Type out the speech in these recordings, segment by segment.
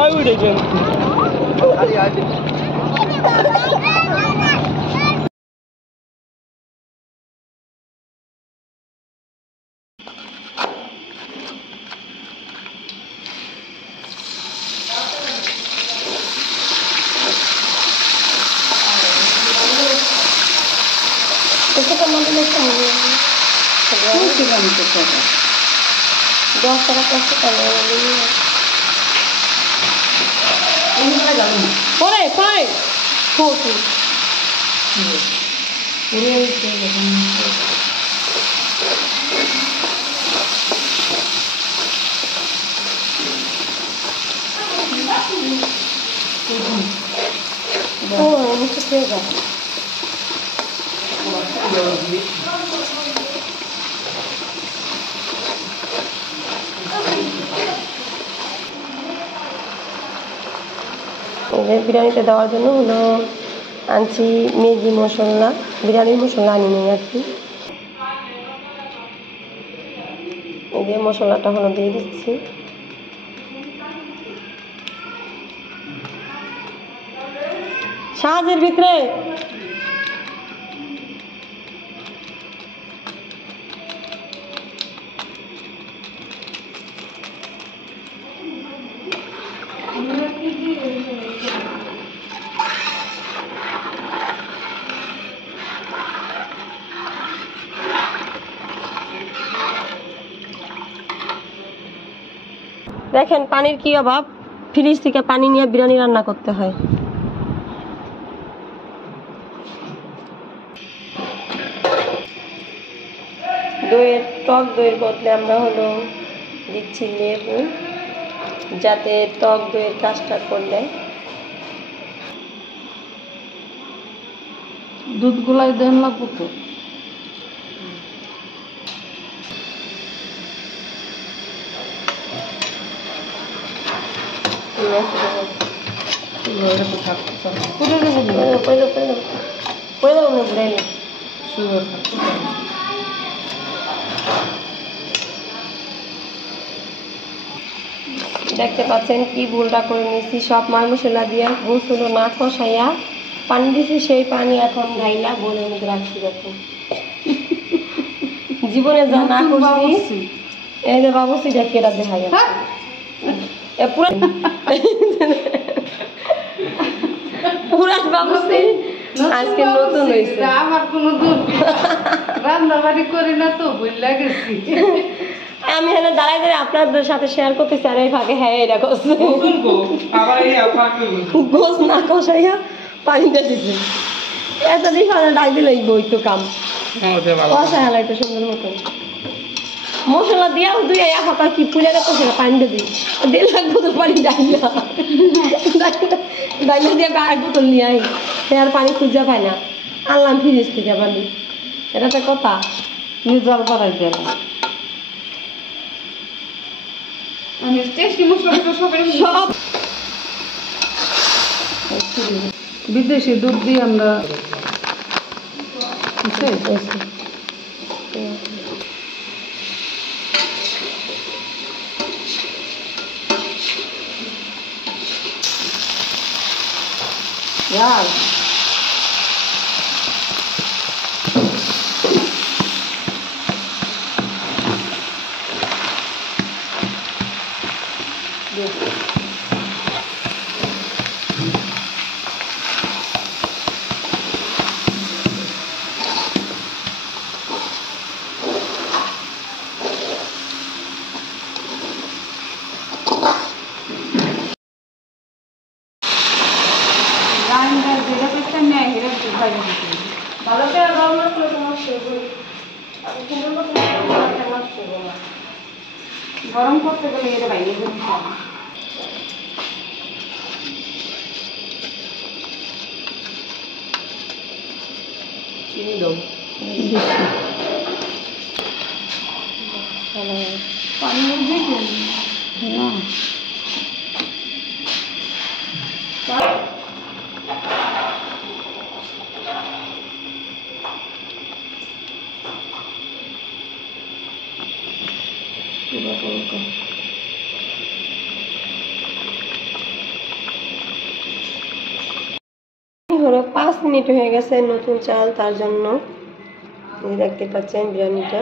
ওই উঠেছেন পরে পাই বিরিয়ানিতে দেওয়ার জন্য হলো আনছি ম্যাগি মশলা, বিরিয়ানির মশলা আনি নেই আর কি। এই যে মশলাটা হলো দিয়ে দিচ্ছি। সাজের ভিতরে দেখেন পানির কি অভাব, ফ্রিজ থেকে পানি নিয়ে বিরিয়ানি রান্না করতে হয়। দইয়ের টক দইয়ের বদলে আমরা হলো দিচ্ছি লেবু, যাতে টক দইয়ের কাজটা করলে দুধ গুলাই দেন লাগবো তো। দেখতে পাচ্ছেন কি ভুলটা করে নিয়েছি, সব ময় মশলা দিয়ে গোসগুলো না কষাইয়া পানি দিয়েছি, সেই পানি এখন ঢাইলা বোলের মধ্যে রাখছি। দেখুন জীবনে যা না করছি, এই যে বাবুসি দেখে এটা দেখা যাচ্ছে পুরান বাবুসি আজকে নতুন হয়েছে। আমার কোনো দুধ রান্না বাড়ি করি না তো ভুল গেছি। আমি এখানে দাঁড়াই দাঁড়াই আপনাদের সাথে শেয়ার করতেছি, আর এই ফাঁকে হ্যাঁ এটা করছে গোস না কষাইয়া পানিটা দিচ্ছে। এত দিন ডাই দিলে বই তো কাম কষাই হালাইতো সুন্দর মতন মশলা দিয়াও দুই হাতা কি পুজাটা কষে পানিটা দিই দিলে এক বোতল পানি ডাইলা ডাইলা দিয়ে এক বোতল নিয়ে আই, আর পানি খুঁজা পাই না, আনলাম ফ্রিজ থেকে পানি। এটা তো কথা জল বাড়াই গেল। সব বিদেশি দুধ দিয়ে আমরা গরম করতে গেলে এটা বাইরে চিনি দাও পানি না হলো 5 মিনিট হয়ে গেছে নতুন চাল, তার জন্য দেখতে পাচ্ছেন বিরিয়ানিটা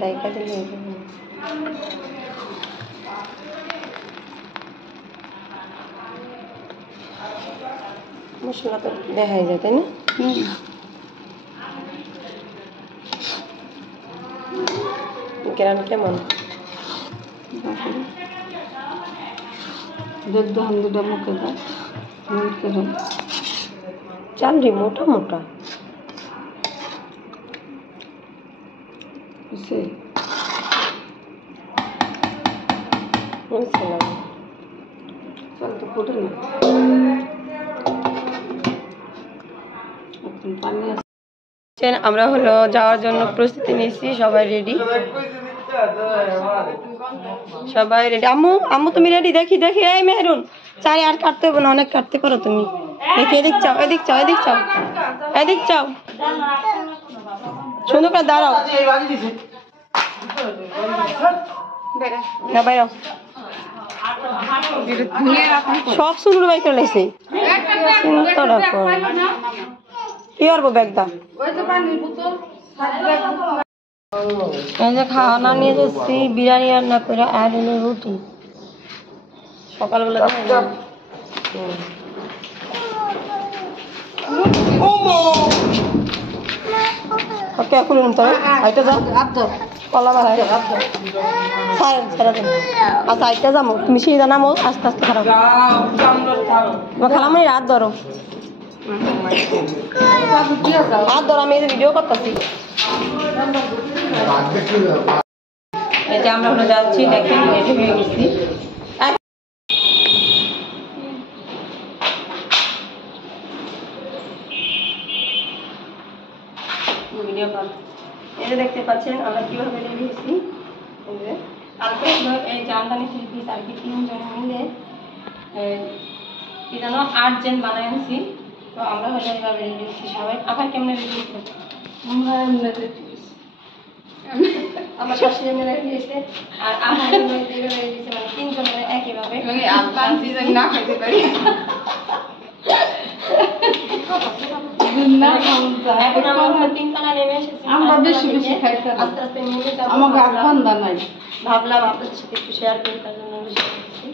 ডাইকা দিলে মশলা তো দেখাই যায়, তাই না? গ্রাম কেমন দুটা মুখে দাও চাল রে মোটা মোটা চাল তো ফুটে না, পানি আছে। আমরা হলো যাওয়ার জন্য প্রস্তুতি নিয়েছি, সবাই রেডি, সবাই রেডি। আম্মু আম্মু তুমি রেডি? দেখি দেখি, এই মেহরুন চাই আর কাটতে হবে না, অনেক কাটতে পারো তুমি। দেখি এদিক চাও, এদিক চাও, এদিক চাও, এদিক চাও, সুন্দর করে দাঁড়াও না, বাইরাও সব সুন্দর বাই করে লাইছে। কি করবো ব্যাগটা? এই যে খাওয়া নিয়ে যাচ্ছি, বিরিয়ানি রান্না করে আর হলো রুটি সকালবেলা। ওকে খুলুন তো, আইটা যাও কলা বাড়াই আচ্ছা আইটা যাবো, তুমি সিধা নামো, আস্তে আস্তে খারাপ খালাম, রাত ধরো হাত ধরো, আমি ভিডিও করতেছি। এই যে আমরা হলো যাচ্ছি, দেখেন রেডি হয়ে গেছি। ভিডিও কল এই যে দেখতে পাচ্ছেন আমরা কিভাবে রেডি হয়েছি। এই জামদানি শিল্পী আর কি 3 জন মিলে কি জানো 8 জন বানাই আনছি। তো আমরা হলো এইভাবে রেডি হয়েছি সবাই। আবার কেমন রেডি হয়েছে? আমার শাশুড়ি মেয়ে রেডি হয়েছে আর আমার রেডি হয়েছে, মানে 3 জন একইভাবে না খেতে পারি। এখন আমরা 3 তলা নেমে এসেছি, আমরা বেশি বেশি খাইতে আস্তে আস্তে নেমে যাব। আমাকে আনন্দা নাই, ভাবলাম আপনাদের সাথে একটু শেয়ার করি, তার জন্য বেশি করছি।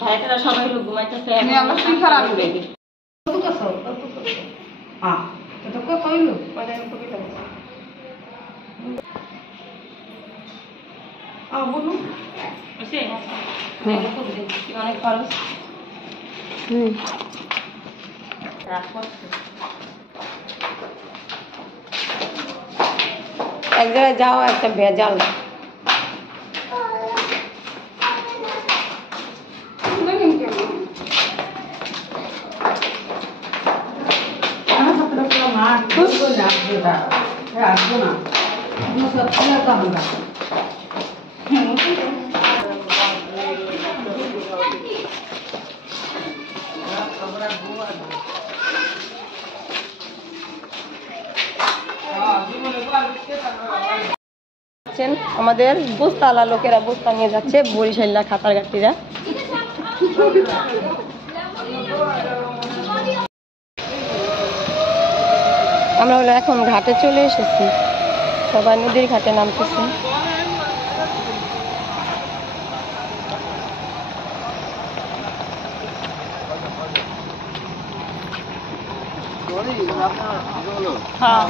ভাইটারা সবাই লোক ঘুমাইতেছে, আমি আমরা কি খারাপ হয়ে গেছে। কত কত হ্যাঁ তো কত কইলো মানে কবিতা বলুন অনেক খরচ। এক জায়গায় যাও একটা ভেজাল। আমাদের বস্তাওয়ালা লোকেরা বস্তা নিয়ে যাচ্ছে, বরিশাল্লা খাতার গাঠিরা। আমরা হলো এখন ঘাটে চলে এসেছি, সবাই নদীর ঘাটে নামতেছি। হ্যাঁ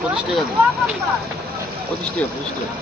25 টাকা দিন, 25 টাকা 25 টাকা।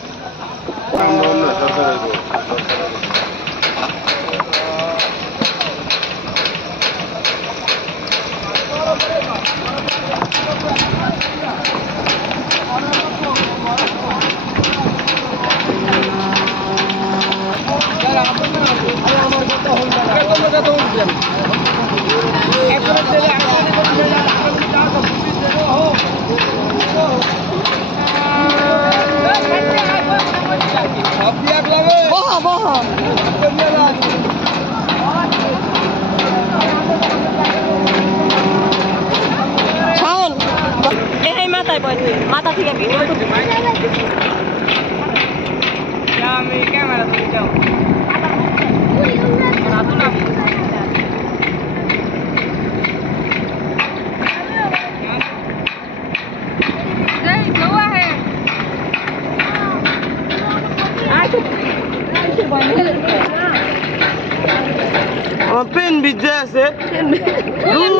মাথা থেকে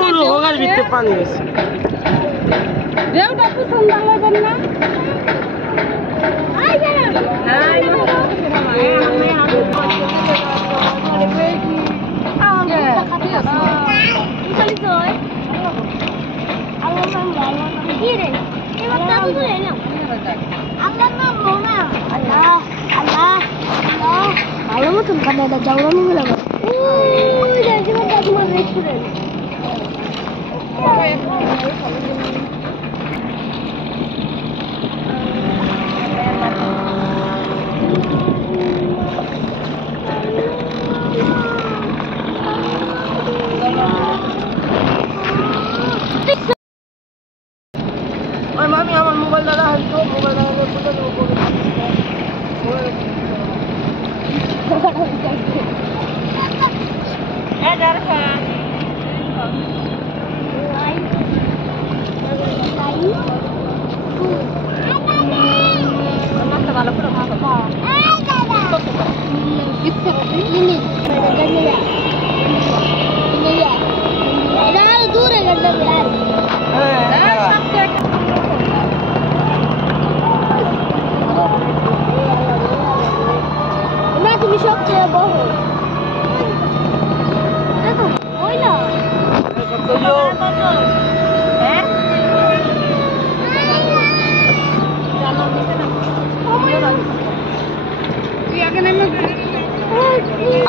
দূর হোগার ভিতরে পানি আছে দেওটা তো সুন্দর লাগবে না ভালো মতন কাটে এটা জাউরানি হয়ে যাবে ওই দেখবেন তোমার রেস্টুরেন্ট ওই মামি আমার মোবাইল দাদা হয়তো মোবাইল দাদা কোথায় দেবো দূরে গেলে না তুমি সবচেয়ে বড় দেখো ওই না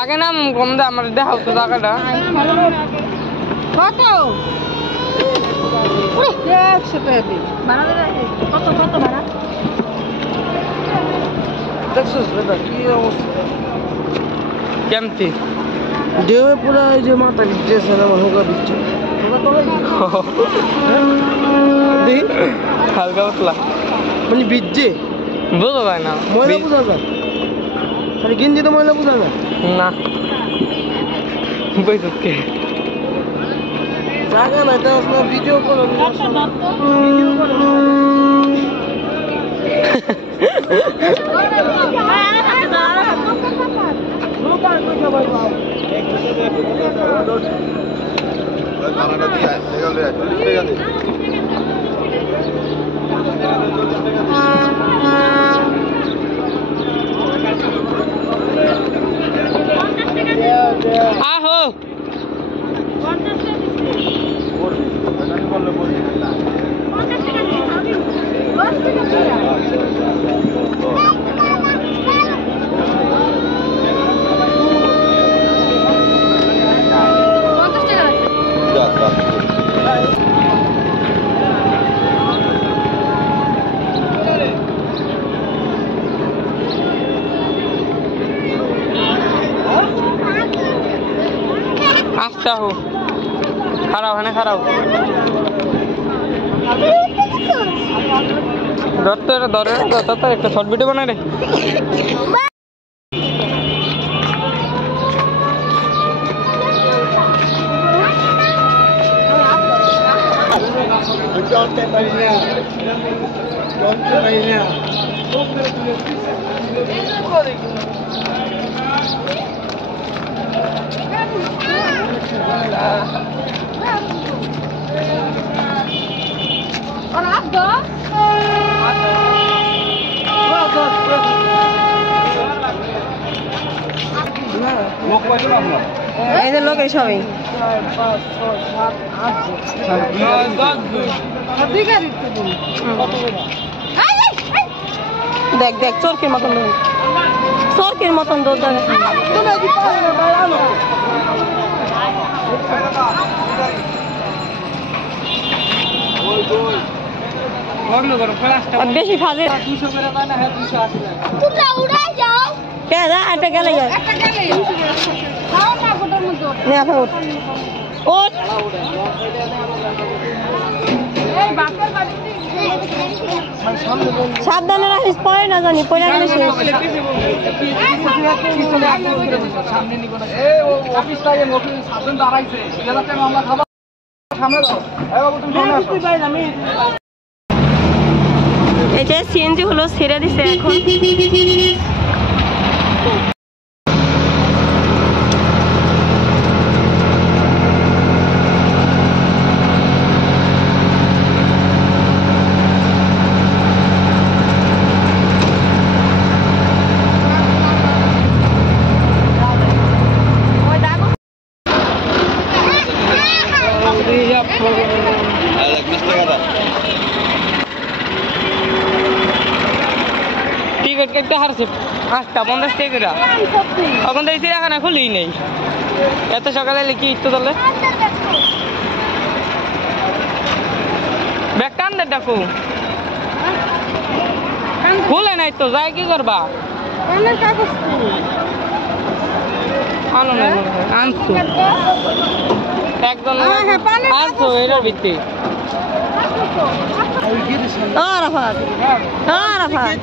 আগে নাম কম দে আমার দেখাও তো টাকাটা কত 100 টাকা দিই কত ভাড়া দেখছিস দাদা কি অবস্থা কেমতি দেবে পুরো এই যে মাথা দিচ্ছে আমার হোগা দিচ্ছে হালকা পাতলা মানে বিজ্জে বোঝা যায় না ময়লা বোঝা যায় খালি গেঞ্জিতে ময়লা বোঝা যায় না বৈঠকে জায়গা না এটা আসলে ভিডিও করো ভিডিও করো আহো আচ্ছা হো খারাপ হয় না খারাপ ধরতে ধরে তো একটা শর্ট ভিডিও বানাই রে এই যে লোক এই সবই দেখ দেখ চরকের মতন দৌড় বেশি ফাজে তোমরা উড়ে যাও কে যা একটা গেলে যায় খাও না গোটার মতো নে আপা ওঠ এই বাপের বাড়িতে সাবধানে রাখিস পরে না জানি পরে গেলে শেষ সামনে নিব না এই অফিস টাইম অফিস সাবধান দাঁড়াইছে জেলা টাইম আমরা খাবার সামনে দাও এই বাবু তুমি সামনে আসো এই যে সিএনজি হলো ছেড়ে দিছে এখন টিকিট কেটে হারছে 8টা 50 টাকা করে এখন তো এই চিড়িয়াখানা খুলেই নেই এত সকালে লিখি তো তাহলে ব্যাগ টান দে ডাকু খুলে নাই তো যাই কি করবা আনো না আনছো একদম আনছো এটার ভিত্তি রাফাত রাফাত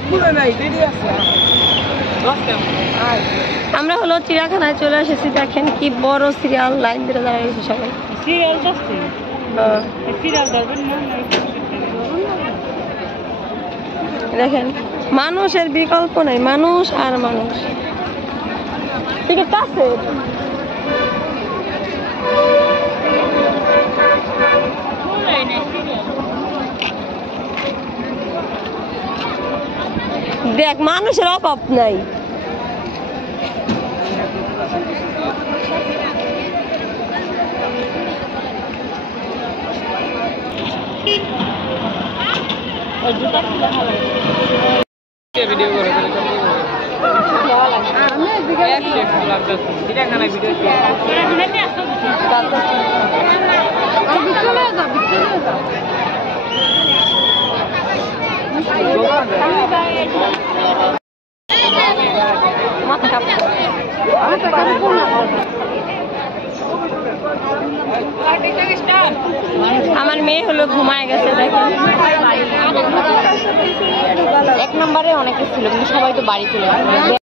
আমরা হলো চিড়িয়াখানায় চলে এসেছি দেখেন কি বড় সিরিয়াল লাইন ধরে দাঁড়িয়েছে সবাই দেখেন মানুষের বিকল্প নাই মানুষ আর মানুষ টিকিট আছে দেখ মানুষের অভাব নাই ভিডিও করে আমার মেয়ে হলো ঘুমায় গেছে দেখেন 1 নম্বরে অনেকে ছিল কিন্তু সবাই তো বাড়ি চলে গেছে